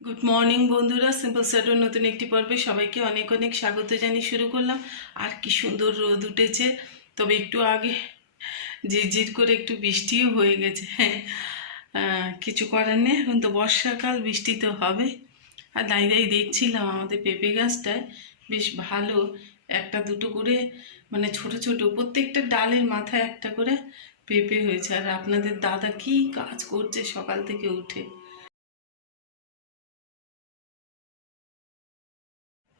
Good morning বন্ধুরা, simple স্যাডোর নতুন একটি পর্বে সবাইকে অনেক অনেক স্বাগত জানিয়ে শুরু করলাম। আর কি সুন্দর রোদ উঠেছে, তবে একটু আগে ঝিরঝির করে একটু বৃষ্টিও হয়ে গেছে। হ্যাঁ, কিছু করার নেই, এখন তো বর্ষাকাল, বৃষ্টি তো হবে। আর দাঁড়িয়ে দেখছিলাম আমাদের পেঁপে গাছটায় বেশ ভালো একটা দুটো করে, মানে ছোট ছোট প্রত্যেকটা ডালের মাথায় একটা করে পেঁপে হয়েছে। আর আপনাদের দাদা কি কাজ করছে সকাল থেকে উঠে।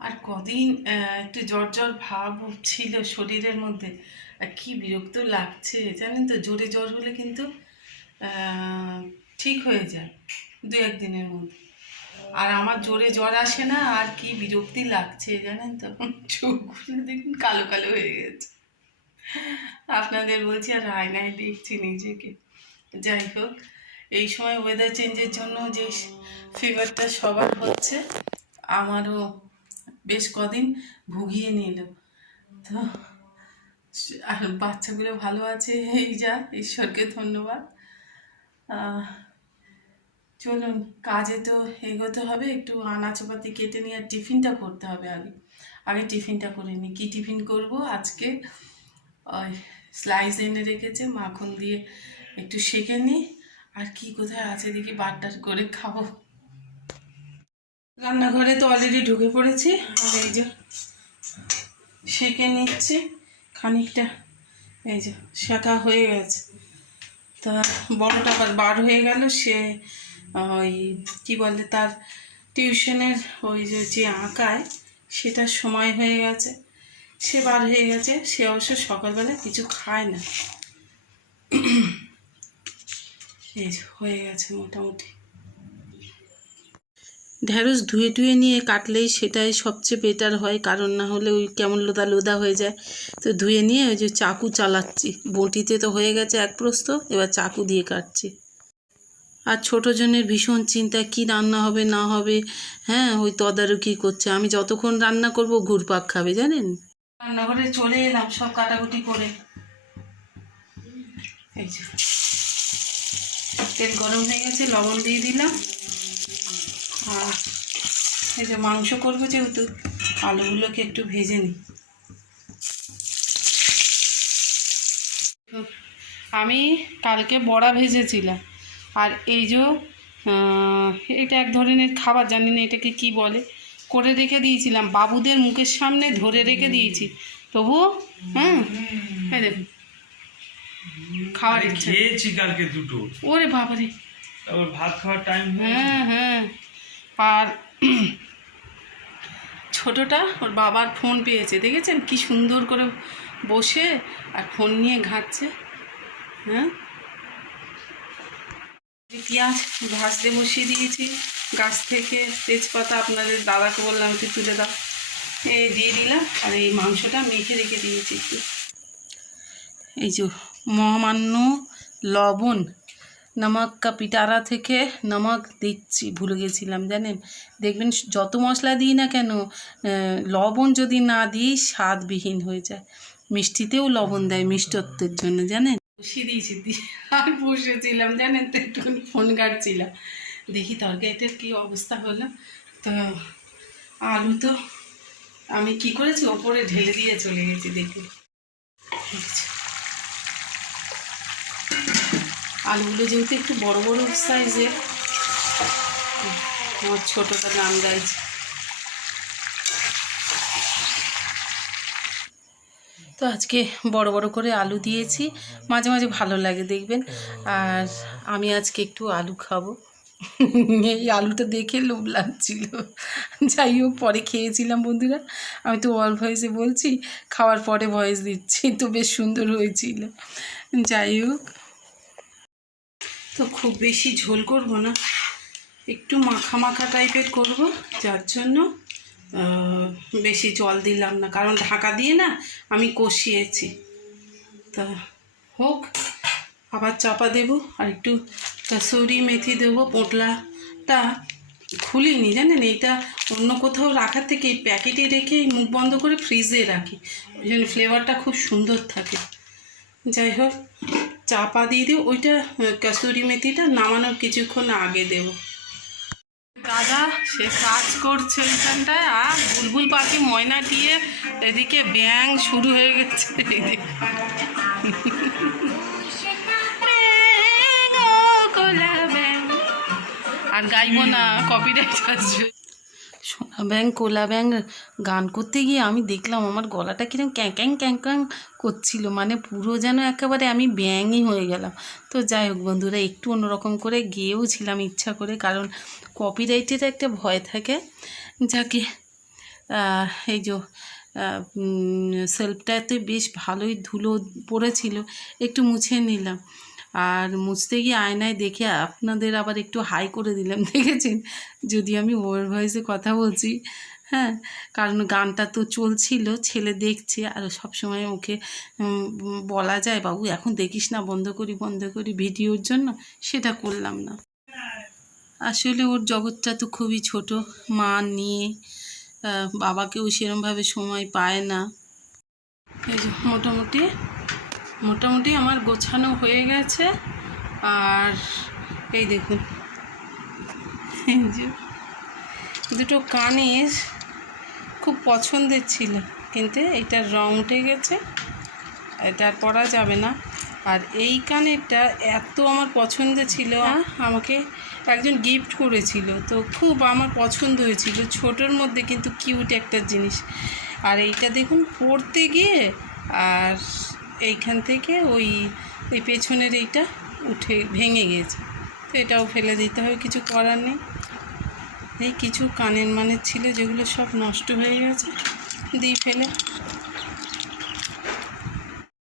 আর কদিন একটু জ্বর জ্বর ভাব ছিল শরীরের মধ্যে। কি বিরক্ত লাগছে জানেন তো, জোরে জ্বর হলে কিন্তু আহ, ঠিক হয়ে যায় দু একদিনের মধ্যে। আর আমার জোরে জ্বর আসে না, আর কি বিরক্তি লাগছে জানেন তো, চোখগুলো দেখুন কালো কালো হয়ে গেছে। আপনাদের বলছি আর আয়নায় দেখছি নিজেকে। যাই হোক, এই সময় ওয়েদার চেঞ্জের জন্য যে ফিভারটা সবার হচ্ছে, আমারও বেশ কদিন ভুগিয়ে নিল। তো আর বাচ্চাগুলো ভালো আছে, এই যা, ঈশ্বরকে ধন্যবাদ। চলুন, কাজে তো এগোতে হবে, একটু আনাচপাতি কেটে নিয়ে আর টিফিনটা করতে হবে। আগে আগে টিফিনটা করে নিই। কী টিফিন করব আজকে? ওই স্লাইস এনে রেখেছে, মাখন দিয়ে একটু সেঁকে নিই। আর কি কোথায় আছে দেখি, বাটার করে খাবো। রান্নাঘরে তো অলরেডি ঢুকে পড়েছি, আর এই যে সেঁকে নিচ্ছি খানিকটা। এই যে শেখা হয়ে গেছে। তা বড়টা আবার বার হয়ে গেল, সে ওই কী বলে, তার টিউশনের ওই যে আঁকায় সেটার সময় হয়ে গেছে, সে বার হয়ে গেছে। সে অবশ্য সকালবেলা কিছু খায় না। এই হয়ে গেছে মোটামুটি। ঢ্যাঁড়স ধুয়ে টুয়ে নিয়ে কাটলেই সেটাই সবচেয়ে বেটার হয়, কারণ না হলে ওই কেমন লোদা লোদা হয়ে যায়। তো ধুয়ে নিয়ে ওই যে চাকু চালাচ্ছি, বঁটিতে তো হয়ে গেছে এক প্রস্থ, এবার চাকু দিয়ে কাটছি। আর ছোটো জনের ভীষণ চিন্তা, কি রান্না হবে না হবে। হ্যাঁ, ওই তদারকি করছে। আমি যতক্ষণ রান্না করব ঘুরপাক খাবে জানেন। রান্নাঘরে চলে এলাম সব কাটাকুটি করে। এই যে তেল গরম হয়ে গেছে, লবণ দিয়ে দিলাম। আর এই যে মাংস করবো যেহেতু, আলুগুলোকে একটু ভেজে নিই। আমি কালকে বড়া ভেজেছিলাম, আর এই যে এটা এক ধরনের খাবার, জানি না এটাকে কি বলে, করে রেখে দিয়েছিলাম বাবুদের মুখের সামনে, ধরে রেখে দিয়েছি তবুও। হ্যাঁ, এই দেখুন খাওয়ার ইচ্ছে। খেয়েছি কালকে দুটো। ওরে বাবারে, তারপর ভাত খাওয়ার টাইম। হ্যাঁ হ্যাঁ। আর ছোটটা ওর বাবার ফোন পেয়েছে, দেখেছেন কি সুন্দর করে বসে আর ফোন নিয়ে ঘাঁটছে। হ্যাঁ, পেঁয়াজ ভাজতে বসিয়ে দিয়েছি গাছ থেকে, তেজপাতা আপনাদের দাদাকে বললাম একটু তুলে দাও, এই দিয়ে দিলাম। আর এই মাংসটা মেখে রেখে দিয়েছি একটু। এই যে মহামান্য লবণ, নমক কা পিটারা থেকে নমক দিচ্ছি, ভুলে গেছিলাম জানেন। দেখবেন যত মশলা দিই না কেন, লবণ যদি না দিই স্বাদবিহীন হয়ে যায়। মিষ্টিতেও লবণ দেয় মিষ্টত্বের জন্য জানেন। বসিয়ে দিয়েছি, দিয়ে আর বসেছিলাম জানেন তো, একটুখানি ফোন ঘাঁটছিলাম, দেখি তরকারিটার কী অবস্থা হলো। তো আলু তো আমি কি করেছি, ওপরে ঢেলে দিয়ে চলে গেছি, দেখুন। আলুগুলো যেহেতু একটু বড় বড় সাইজের, আমার ছোটোটা গান গাইছে। তো আজকে বড় বড় করে আলু দিয়েছি, মাঝে মাঝে ভালো লাগে দেখবেন। আর আমি আজকে একটু আলু খাবো। এই আলুটা দেখে লোভ লাগছিল। যাই হোক, পরে খেয়েছিলাম বন্ধুরা, আমি তো অল ভয়েসে বলছি, খাওয়ার পরে ভয়েস দিচ্ছি, তো বেশ সুন্দর হয়েছিল। যাই হোক, তো খুব বেশি ঝোল করব না, একটু মাখা মাখা টাইপের করব, যার জন্য বেশি জল দিলাম না, কারণ ঢাকা দিয়ে না আমি কষিয়েছি। তা হোক, আবার চাপা দেবো, আর একটু কাসুরি মেথি দেবো। পোটলাটা খুলিনি জানেন, এইটা অন্য কোথাও রাখার থেকে এই প্যাকেটে রেখে মুখ বন্ধ করে ফ্রিজে রাখি, ওই জন্য ফ্লেভারটা খুব সুন্দর থাকে। যাই হোক, চাপা দিয়ে দিও। ওইটা কাসুরি মেথিটা নামানোর কিছুক্ষণ আগে দেবো। দাদা সে কাজ করছে ওইখানটায়, আর বুলবুল পাখি ময়না দিয়ে এদিকে ব্যাং শুরু হয়ে গেছে। আর গাইবো না, কপিরাইট আসবে। সোনা ব্যাং কোলা ব্যাং গান করতে গিয়ে আমি দেখলাম আমার গলাটা কিরকম ক্যাঁ ক্যাং ক্যাং ক্যাং করছিল, মানে পুরো যেন একেবারে আমি ব্যাঙই হয়ে গেলাম। তো যাই হোক বন্ধুরা, একটু অন্যরকম করে গেয়েও ছিলাম ইচ্ছা করে, কারণ কপিরাইটের একটা ভয় থাকে। যাকে এই যে সেলফটাতে বেশ ভালোই ধুলো পড়েছিল, একটু মুছে নিলাম। আর মুছতে গিয়ে আয়নায় দেখে আপনাদের আবার একটু হাই করে দিলাম, দেখেছেন? যদি আমি ওভার ভয়েসে কথা বলছি, হ্যাঁ, কারণ গানটা তো চলছিল, ছেলে দেখছে, আর সবসময় ওকে বলা যায় বাবু এখন দেখিস না, বন্ধ করি ভিডিওর জন্য, সেটা করলাম না। আসলে ওর জগৎটা তো খুবই ছোট, মা নিয়ে বাবাকেও সেরমভাবে সময় পায় না। এই যে মোটামুটি আমার গোছানো হয়ে গেছে। আর এই দেখুন, এই যে দুটো কানের খুব পছন্দের ছিল, কিন্তু এইটার রং উঠে গেছে, এটা আর পরা যাবে না। আর এই কানেরটা এত আমার পছন্দ ছিল, আমাকে একজন গিফট করেছিল, তো খুব আমার পছন্দ হয়েছিল, ছোটোর মধ্যে কিন্তু কিউট একটা জিনিস। আর এইটা দেখুন পরতে গিয়ে, আর এইখান থেকে ওই পেছনের এইটা ভেঙে গিয়েছে, তো এটাও ফেলে দিতে হবে, কিছু করার নেই। এই কিছু কানের মানের ছিল যেগুলো সব নষ্ট হয়ে গেছে, দিই ফেলে।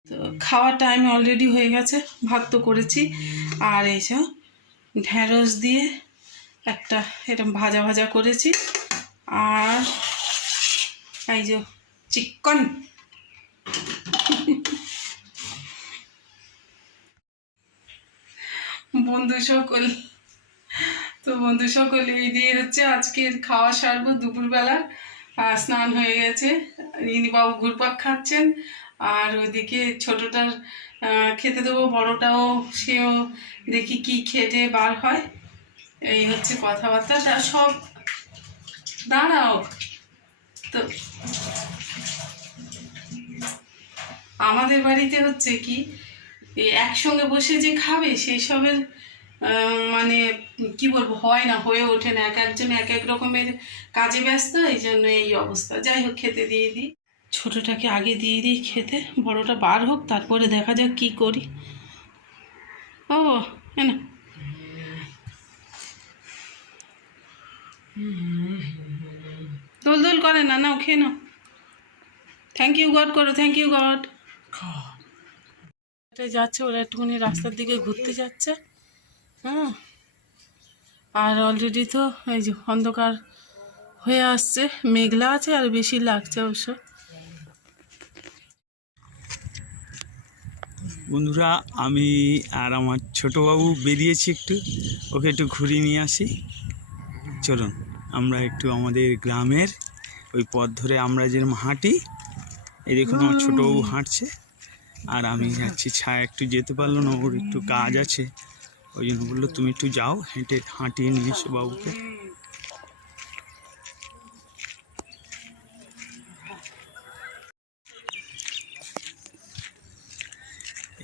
তো খাওয়ার টাইম অলরেডি হয়ে গেছে, ভাত তো করেছি, আর এইসব ঢ্যাঁড়স দিয়ে একটা এরকম ভাজা করেছি, আর এই যে চিকেন। বন্ধু সকল এই দিয়ে হচ্ছে আজকের খাওয়া সারবো দুপুরবেলা। স্নান হয়ে গেছে, রিনিবাবু ঘুরপাক খাচ্ছেন, আর ওইদিকে ছোটোটার খেতে দেবো, বড়টাও সেও দেখি কি খেটে বার হয়। এই হচ্ছে কথাবার্তা, তা সব দাঁড়াও। তো আমাদের বাড়িতে হচ্ছে কি, একসঙ্গে বসে যে খাবে সেই সবের মানে কি বলবো, হয় না, হয়ে ওঠে না, একজন এক এক রকমের কাজে ব্যস্ত, এই জন্য এই অবস্থা। যাই হোক, খেতে দিয়ে দিই, ছোটোটাকে আগে দিয়ে দিই খেতে, বড়টা বার হোক, তারপরে দেখা যাক কি করি। ও না, দোল করে না, নাও খেয়ে নাও, থ্যাংক ইউ গড করো, থ্যাংক ইউ গড। যাচ্ছে ওরা একটুখানি রাস্তার দিকে ঘুরতে যাচ্ছে, হ্যাঁ, আর অলরেডি তো এই যে অন্ধকার হয়ে আসছে, মেঘলা আছে, আর বেশি লাগছে অবশ্য। বন্ধুরা, আমি আর আমার ছোটোবাবু বেরিয়েছি, ওকে একটু ঘুরিয়ে নিয়ে আসি। চলুন আমরা একটু আমাদের গ্রামের ওই পথ ধরে আমরা যেরকম হাঁটি, এই দেখুন আমার ছোটোবাবু হাঁটছে, আর আমি যাচ্ছি। ছায়া একটু যেতে পারলো না, ওর একটু কাজ আছে, ওই জন্য বললো তুমি একটু যাও, হাঁটিয়ে নিয়ে এসো বাবুকে।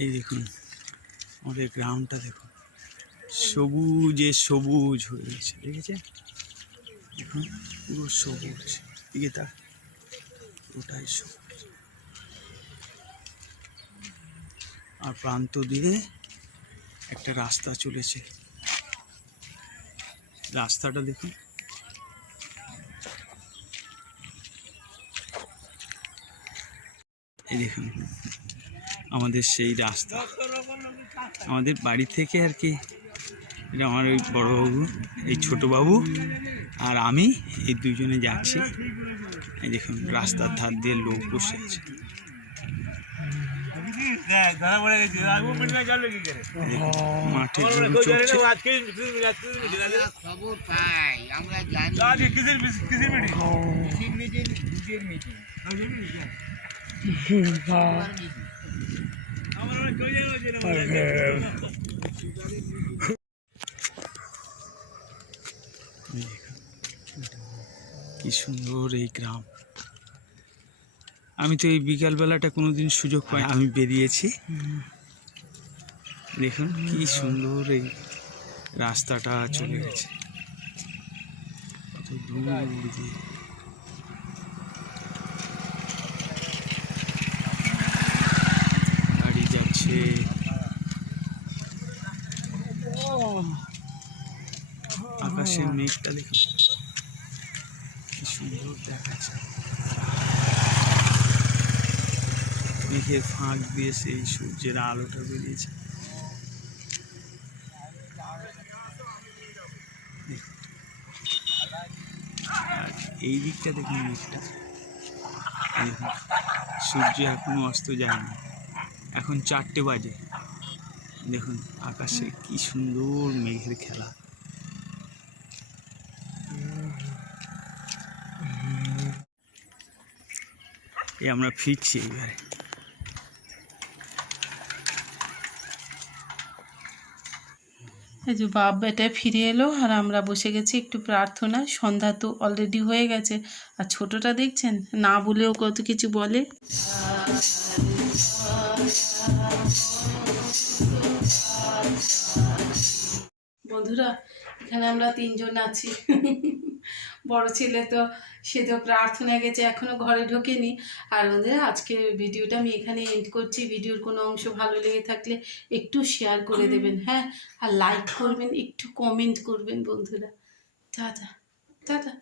এই দেখুন আমাদের গ্রামটা, দেখুন সবুজ হয়ে গেছে, দেখেছেন? দেখুন পুরো সবুজ, দিকে তা পুরোটাই সবুজ, আর প্রান্ত দিয়ে একটা রাস্তা চলেছে, রাস্তাটা দেখুন। এই দেখুন আমাদের সেই রাস্তা, আমাদের বাড়ি থেকে আর কি। এটা আমার ওই বড়োবাবু, এই ছোটোবাবু আর আমি, এই দুজনে যাচ্ছি। এই দেখুন রাস্তার ধার দিয়ে লোক বসে আছে, মাঠে কি সুন্দর এই গ্রাম। আমি তো এই বিকালবেলাটা কোনোদিন সুযোগ পাই, আমি বেরিয়েছি। দেখুন কি সুন্দর এই রাস্তাটা চলে গেছে কত দূর দিয়ে। গাড়ি যাচ্ছে। আকাশের মেঘটা দেখুন কি সুন্দর দেখাচ্ছে। মেঘের ফাঁক দিয়ে সেই সূর্যের আলোটা বেরিয়েছে। আর এই দিকটা দেখুন মেঘটা, দেখুন সূর্য এখনো অস্ত যায়নি, এখন 4টে বাজে। দেখুন আকাশে কি সুন্দর মেঘের খেলা। এই আমরা ফিরছি এইবারে। এই যে বাপ বেটায় ফিরে এলো আর আমরা বসে গেছি একটু প্রার্থনা। সন্ধ্যা তো অলরেডি হয়ে গেছে। আর ছোটটা দেখছেন না বলেও কত কিছু বলে। বন্ধুরা এখানে আমরা 3জন আছি। বড় ছেলে তো সে তো প্রার্থনা গেছে, এখনো ঘরে ঢোকেনি। আর বন্ধুরা আজকে ভিডিওটা আমি এখানে এন্ড করছি। ভিডিওর কোনো অংশ ভালো লেগে থাকলে একটু শেয়ার করে দেবেন, হ্যাঁ, আর লাইক করবেন, একটু কমেন্ট করবেন বন্ধুরা। Tata tata.